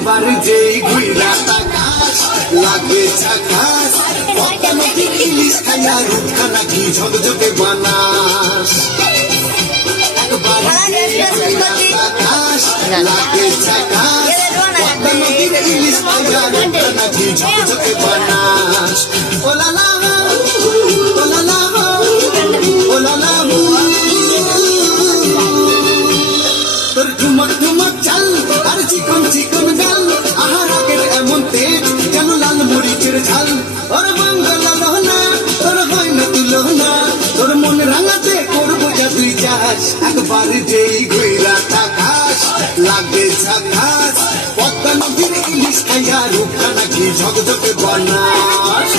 একবার যেই ঘুইরা তাকাস লাগে ঝাকাস পদ্মা নদীর ইলিশ খাইয়া রূপখানা কি ঝকঝকে বানাস একবার যেই ঘুইরা তাকাস লাগে ঝাকাস পদ্মা নদীর ইলিশ খাইয়া রূপখানা কি ঝকঝকে বানাস ও লা লা ও লা লা ও লা লা তোর ঠুমক ঠুমক চাল আর চিকন চিকন গাল আহারাকের এমন তেজ যেন লাল মরিচের ঝাল ওর মঙ্গল লহনা তোর হয় না তুলনা তোর মন রাঙাতে করবো যা তুই চাস একবার যেই ঘুইরা তাকাস লাগে ঝাকাস পদ্মা নদীর ইলিশ খাইয়া রূপখানা কি ঝকঝকে বানাস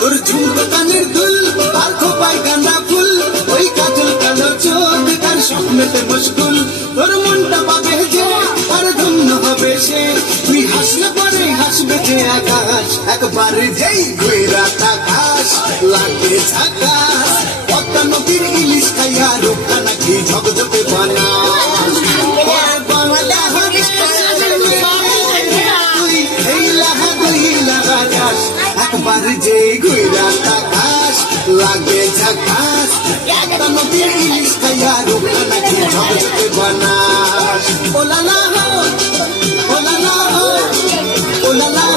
তোর ঝুমকো কানের দুল আর খোপায় গাঁদা ফুল ওই কাজল কালো চোখ তার স্বপ্নেতে মুশকুল তোর মনটা পাবে যে আর ধন্য হবে সে তুই হাসলে পরে হাসবে যে আকাশ একবার যেই ঘুইরা তাকাস লাগে ঝাকাস পদ্মা নদীর ইলিশ খাইয়া রূপখানা কি ঝকঝকে বানাস তুই এই লাহা দুই লাগা যাস একবার যেই ঘুইরা তাকাস লাগে ঝাকাস পদ্মা নদীর ইলিশ খাইয়া রূপখানা কি ঝকঝকে বানাস ও লা লা ও লা লা ও লা লা